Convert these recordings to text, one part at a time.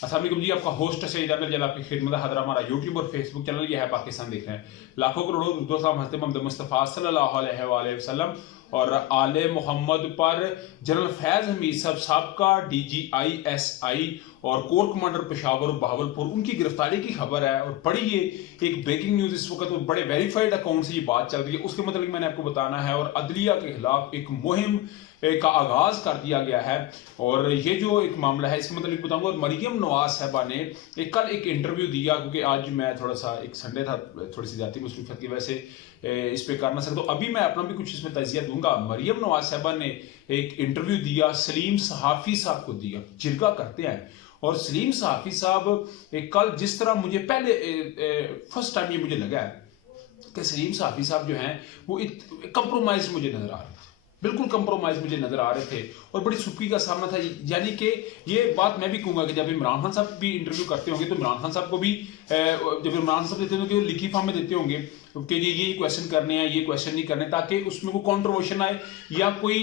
अस्सलाम वालेकुम जी, आपका होस्ट सईद आमिर जल आपकी खिदमत है। हमारा यूट्यूब और फेसबुक चैनल ये है पाकिस्तान देख रहे हैं। लाखों करोड़ों दुरूद हज़रत मोहम्मद मुस्तफ़ा सल्लल्लाहु अलैहि वसल्लम और आले मोहम्मद पर जनरल फैज़ हमीद साहब साबका DGI SI और कोर कमांडर पेशावर बहावलपुर उनकी गिरफ्तारी की खबर है। और बड़ी ये एक ब्रेकिंग न्यूज़ इस वक्त बड़े वेरीफाइड अकाउंट से ये बात चल रही है, उसके मतलब मैंने आपको बताना है। और अदलिया के खिलाफ एक मुहिम का आगाज कर दिया गया है और ये जो एक मामला है इसके मतलब बताऊंगा। और मरियम नवाज साहबा ने कल एक इंटरव्यू दिया, क्योंकि आज मैं थोड़ा सा एक संडे था, थोड़ी सी जाती मुस्लिम की वजह से इस पे कर ना सकता, तो अभी मैं अपना भी कुछ इसमें तजिया दूंगा। मरियम नवाज साहबा ने एक इंटरव्यू दिया, सलीम सहाफ़ी साहब को दिया, जिरगा करते हैं। और सलीम सहाफ़ी साहब कल जिस तरह मुझे पहले फर्स्ट टाइम ये मुझे लगा है कि सलीम सहाफ़ी साहब जो हैं वो कंप्रोमाइज मुझे नजर आ रहे थे, बिल्कुल कंप्रोमाइज मुझे नजर आ रहे थे और बड़ी सुप्की का सामना था। यानी कि ये बात मैं भी कहूंगा कि जब इमरान खान साहब भी इंटरव्यू करते होंगे तो इमरान खान साहब को भी जब इमरान साहब देते होंगे लिखी फॉर्म में देते होंगे कि ये क्वेश्चन करने हैं, ये क्वेश्चन नहीं करने, ताकि उसमें वो कॉन्ट्रोवर्शन आए या कोई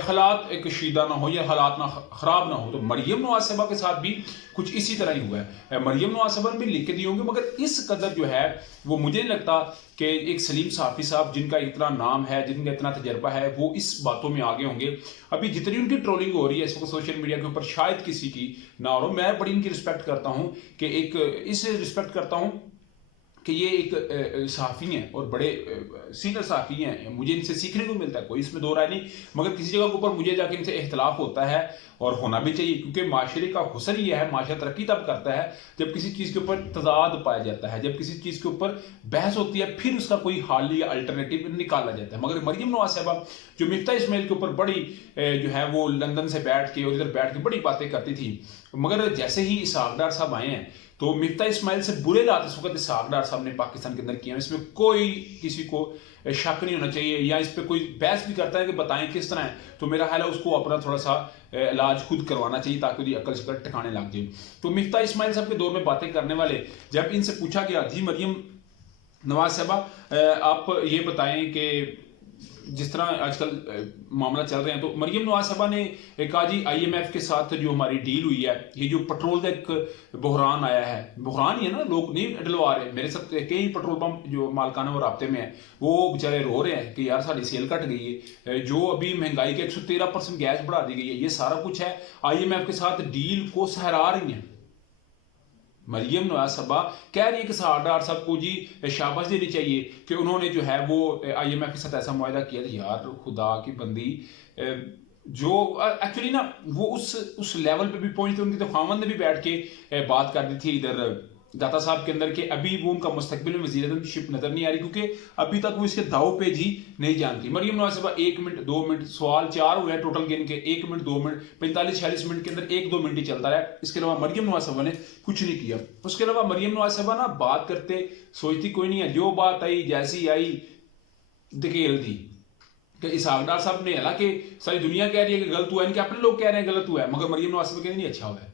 हालात कशीदा ना हो या हालात ना खराब ना हो। तो मरियम नवाज साहबा के साथ भी कुछ इसी तरह ही हुआ है। मरियम नवाज साहबा ने भी लिख के दिए होंगे, मगर इस कदर जो है वो मुझे नहीं लगता कि एक सलीम सहाफ़ी साहब जिनका इतना नाम है, जिनका इतना तजर्बा है, वो इस बातों में आगे होंगे। अभी जितनी उनकी ट्रोलिंग हो रही है इस वक्त सोशल मीडिया के ऊपर, शायद किसी की ना हो। मैं बड़ी इनकी रिस्पेक्ट करता हूँ कि इससे रिस्पेक्ट करता हूँ कि ये एक सहाफ़ी हैं और बड़े सीनियर सहाफ़ी हैं, मुझे इनसे सीखने को मिलता है, कोई इसमें दो राय नहीं। मगर किसी जगह के ऊपर मुझे जाके इनसे इख्तलाफ होता है और होना भी चाहिए, क्योंकि माशरे का हुस्न ये है, माशरा तरक्की तब करता है जब किसी चीज़ के ऊपर तजाद पाया जाता है, जब किसी चीज़ के ऊपर बहस होती है, फिर उसका कोई हल या अल्टरनेटिव निकाला जाता है। मगर मरियम नवाज साहबा जो मिफ्ता इस्माइल के ऊपर बड़ी जो है वो लंदन से बैठ के और इधर बैठ के बड़ी बातें करती थी, मगर जैसे ही इसहाक डार साहब आए हैं तो मिफ्ता इस्माइल से बुरे हालात इस वक्त इसहाक डार साहब ने पाकिस्तान के अंदर किए हैं। इसमें कोई किसी को शक नहीं होना चाहिए, या इस पर कोई बहस भी करता है कि बताएं किस तरह है, तो मेरा ख्याल है उसको अपना थोड़ा सा इलाज खुद करवाना चाहिए ताकि उसकी अकल शक्ल ठिकाने लग जाए। तो मिफ्ता इस्माइल साहब के दौर में बातें करने वाले जब इनसे पूछा गया, जी मरियम नवाज साहबा आप ये बताएं कि जिस तरह आजकल मामला चल रहे हैं, तो मरियम नवाज साहबा ने कहा जी IMF के साथ जो हमारी डील हुई है, ये जो पेट्रोल का एक बहरान आया है, बहरान ही है ना, लोग नहीं डलवा रहे, मेरे साथ कई पेट्रोल पंप जो मालकाना वो राब्ते में है वो बेचारे रो रहे हैं कि यार साड़ी सेल कट गई है, जो अभी महंगाई के 113% गैस बढ़ा दी गई है, ये सारा कुछ है IMF के साथ डील को सहरा रही है। मरियम नवाज साहबा कह रही है कि सरदार साहब को जी शाबाश देनी चाहिए कि उन्होंने जो है वो IMF के साथ ऐसा मुआहदा किया था। यार खुदा की बंदी, जो एक्चुअली ना वो उस लेवल पे भी पहुंचते, उनकी तो खामन ने भी बैठ के बात कर दी थी इधर दाता साहब के अंदर के अभी वो उनका मुस्तकबिल में वज़ीर-ए-आज़म नजर नहीं आ रही, क्योंकि अभी तक वो इसके दाव पे जी नहीं जानती। मरियम नवाज साहबा 1 मिनट 2 मिनट सवाल 4 हुए हैं टोटल गिन के, 1 मिनट 2 मिनट 45-46 मिनट के अंदर 1-2 मिनट ही चलता है। इसके अलावा मरियम नवाज साहबा ने कुछ नहीं किया। उसके अलावा मरियम नवाज साहबा ना बात करते सोचती कोई नहीं है, जो बात आई जैसी आई धकेल दी कि इसहाक डार साहब ने, हालांकि सारी दुनिया कह रही है कि गलत हुआ है, इनके अपने लोग कह रहे हैं गलत हुआ है, मगर मरियम नवाज साहब कहते नहीं अच्छा हुआ है।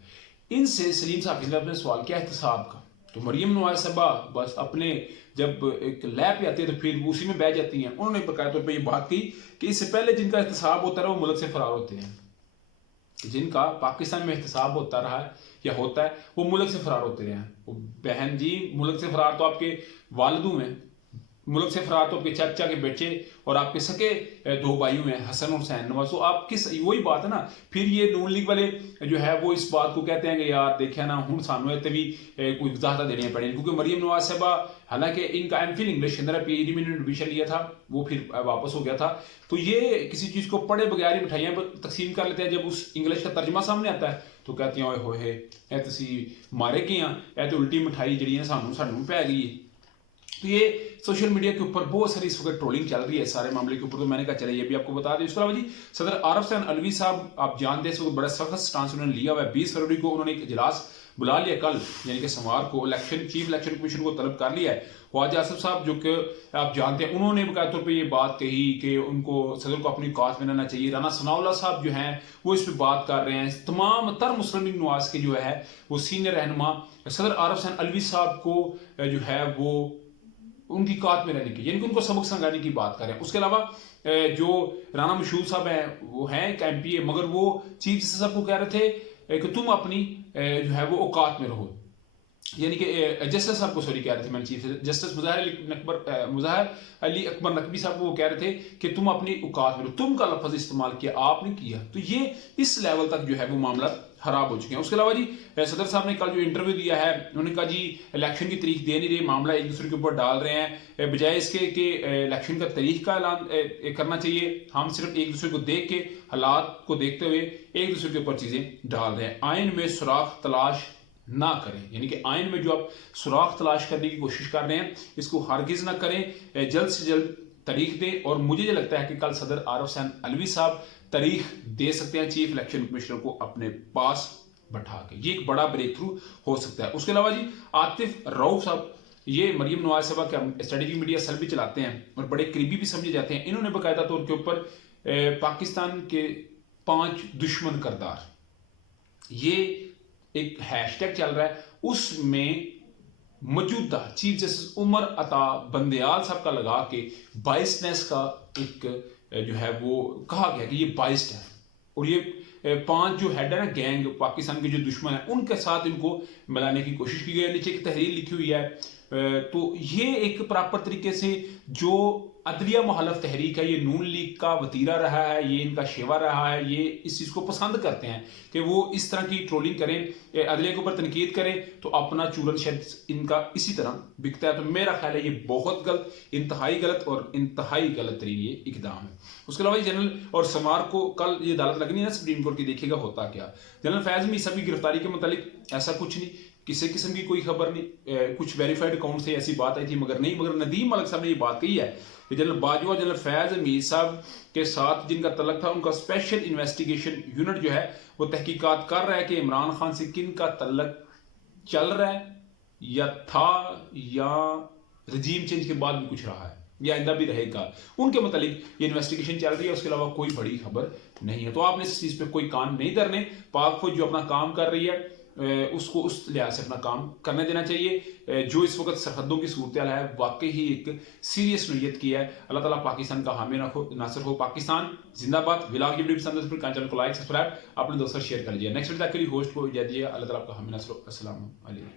इनसे सलीम सहाफ़ी साहब ने सवाल किया एहतसाब का, तो मरियम नवाज साहबा बस अपने जब एक लैब पे आती है तो फिर उसी में बह जाती हैं। उन्होंने बकाया तौर पर यह बात की कि इससे पहले जिनका एहतसाब होता रहा वो मुल्क से फरार होते हैं, जिनका पाकिस्तान में एहतसाब होता रहा है या होता है वो मुल्क से फरार होते रहे हैं। वो बहन जी, मुल्क से फरार तो आपके वालिदों में, मुल्क से फरार तो आपके चाचा के बेटे और आपके सके 2 भाइयों हैं, हसन और हुसैन नवाज। तो आप किस, वही बात है ना, फिर ये नून लीग वाले जो है वो इस बात को कहते हैं कि यार देखिए ना हूँ सानू इतने भी कोई वजाहत देनी पड़े, क्योंकि मरियम नवाज साहबा हालांकि इनका MPhil इंग्लिश के अंदर PhD में एडमिशन लिया था, वो फिर वापस हो गया था। तो ये किसी चीज़ को पढ़े बगैर ही मिठाइयाँ तकसीम कर लेते हैं, जब उस इंग्लिश का तर्जमा सामने आता है तो कहती हैं ओए होए ए तुसी मारे गए हैं, तो उल्टी मिठाई जी सानू पै गई। तो ये सोशल मीडिया के ऊपर बहुत सारी इस वक्त ट्रोलिंग चल रही है सारे मामले के ऊपर, तो मैंने कहा चले ये भी आपको बता दें। इसके अलावा जी सदर आरिफ हुसैन अलवी साहब आप जानते हैं इस वक्त बड़ा सख्त स्टांस उन्होंने लिया हुआ है। 20 फरवरी को उन्होंने एक इजलास बुला लिया, कल यानी कि सोमवार को चीफ इलेक्शन कमीशन को तलब कर लिया है। ख्वाजा आसिफ साहब जो कि आप जानते हैं, उन्होंने बकाया तौर पर ये बात कही कि उनको सदर को अपनी कॉज में रहना चाहिए। राना सनाउल्लाह साहब जो हैं वो इस पर बात कर रहे हैं। तमाम तर मुस्लिम लीग नवाज के जो है वो सीनियर रहनुमा सदर आरिफ हुसैन अलवी साहब को जो है वो उनकी कात में रहने की, यानी कि उनको सबक समझाने की बात करें। उसके अलावा जो राना मशहूर साहब हैं वो हैं एक MPA, मगर वो चीफ जस्टिस साहब को कह रहे थे कि तुम अपनी जो है वो औकात में रहो, यानी कि जस्टिस साहब को सॉरी कह रहे थे मैंने चीफ जस्टिस मुज़ाहिर अली अकबर नकवी साहब को वो कह रहे थे कि तुम अपनी औकात में रहो, तुम का लफ्ज़ इस्तेमाल किया, आपने किया, तो ये इस लेवल तक जो है वो मामला खराब हो चुके हैं। उसके अलावा जी सदर साहब ने कल जो इंटरव्यू दिया है, उन्होंने कहा जी इलेक्शन की तारीख दे नहीं रहे, मामला एक दूसरे के ऊपर डाल रहे हैं, बजाय इसके कि इलेक्शन का तारीख का ऐलान करना चाहिए, हम सिर्फ एक दूसरे को देख के हालात को देखते हुए एक दूसरे के ऊपर चीज़ें डाल रहे हैं। आइन में सुराख तलाश ना करें, यानी कि आइन में जो आप सुराख तलाश करने की कोशिश कर रहे हैं इसको हरगिज ना करें, जल्द से जल्द तारीख दें। और मुझे ये लगता है कि कल सदर आरिफ हुसैन अलवी साहब तारीख दे सकते हैं चीफ इलेक्शन कमिश्नर को अपने पास बैठा के, ये एक बड़ा ब्रेक थ्रू हो सकता है। उसके अलावा जी आतिफ रऊफ साहब, ये मरियम नवाज साहबा के स्ट्रेटेजिक मीडिया सेल भी चलाते हैं और बड़े करीबी भी समझे जाते हैं, इन्होंने बाकायदा तौर के ऊपर पाकिस्तान के 5 दुश्मन करदार, ये एक हैशटैग चल रहा है, उसमें मौजूदा चीफ जस्टिस उमर अता बंदयाल साहब का लगा के बाइसनेस का एक जो है वो कहा गया कि ये बाइस्ड है, और ये 5 जो हेड है ना गैंग पाकिस्तान के जो दुश्मन है उनके साथ इनको मिलाने की कोशिश की गई है। नीचे एक तहरीर लिखी हुई है, तो ये एक प्रॉपर तरीके से जो अदलिया मुखालिफ तहरीक है, ये नून लीग का वतीरा रहा है, ये इनका शेवा रहा है, ये इस चीज़ को पसंद करते हैं कि वो इस तरह की ट्रोलिंग करें, अदलिया के ऊपर तनकीद करें, तो अपना चूरन शायद इनका इसी तरह बिकता है। तो मेरा ख्याल है ये बहुत गलत, इंतहाई गलत और इंतहाई गलत तरीन ये इकदाम है। उसके अलावा जनरल और समार को कल ये अदालत लगनी है ना सुप्रीम कोर्ट की, देखिएगा होता क्या। जनरल फैज़ मीसा की गिरफ्तारी के मतलब ऐसा कुछ नहीं, किसी किस्म की कोई खबर नहीं, कुछ वेरीफाइड अकाउंट से ऐसी बात आई थी मगर नदीम मलिक साहब ने ये बात कही है कि जनरल बाजवा जनरल फैज़ मीर साहब के साथ जिनका तल्लक था, उनका स्पेशल इन्वेस्टिगेशन यूनिट जो है वो तहकीकात कर रहा है कि इमरान खान से किन का तल्लक चल रहा है या था, या रजीम चेंज के बाद भी कुछ रहा है या आइंदा भी रहेगा, उनके मतलब ये इन्वेस्टिगेशन चल रही है। उसके अलावा कोई बड़ी खबर नहीं है, तो आपने इस चीज़ पे कोई कान नहीं धरने। पाक फौज जो अपना काम कर रही है उसको उस लिहाज से अपना काम करने देना चाहिए। जो इस वक्त सरहदों की सूरत है वाकई ही एक सीरियस नोयत की है। अल्लाह ताला पाकिस्तान का हामी नासर हो। पाकिस्तान जिंदाबाद। विलाग की वीडियो पसंद है तो चैनल को लाइक सब्सक्राइब अपने दोस्तों शेयर कर लीजिए। नेक्स्ट वीडियो तक के लिए होस्ट को इजाजत दीजिए। अल्लाह ताला आपका हामी नासर हो। अस्सलाम वालेकुम।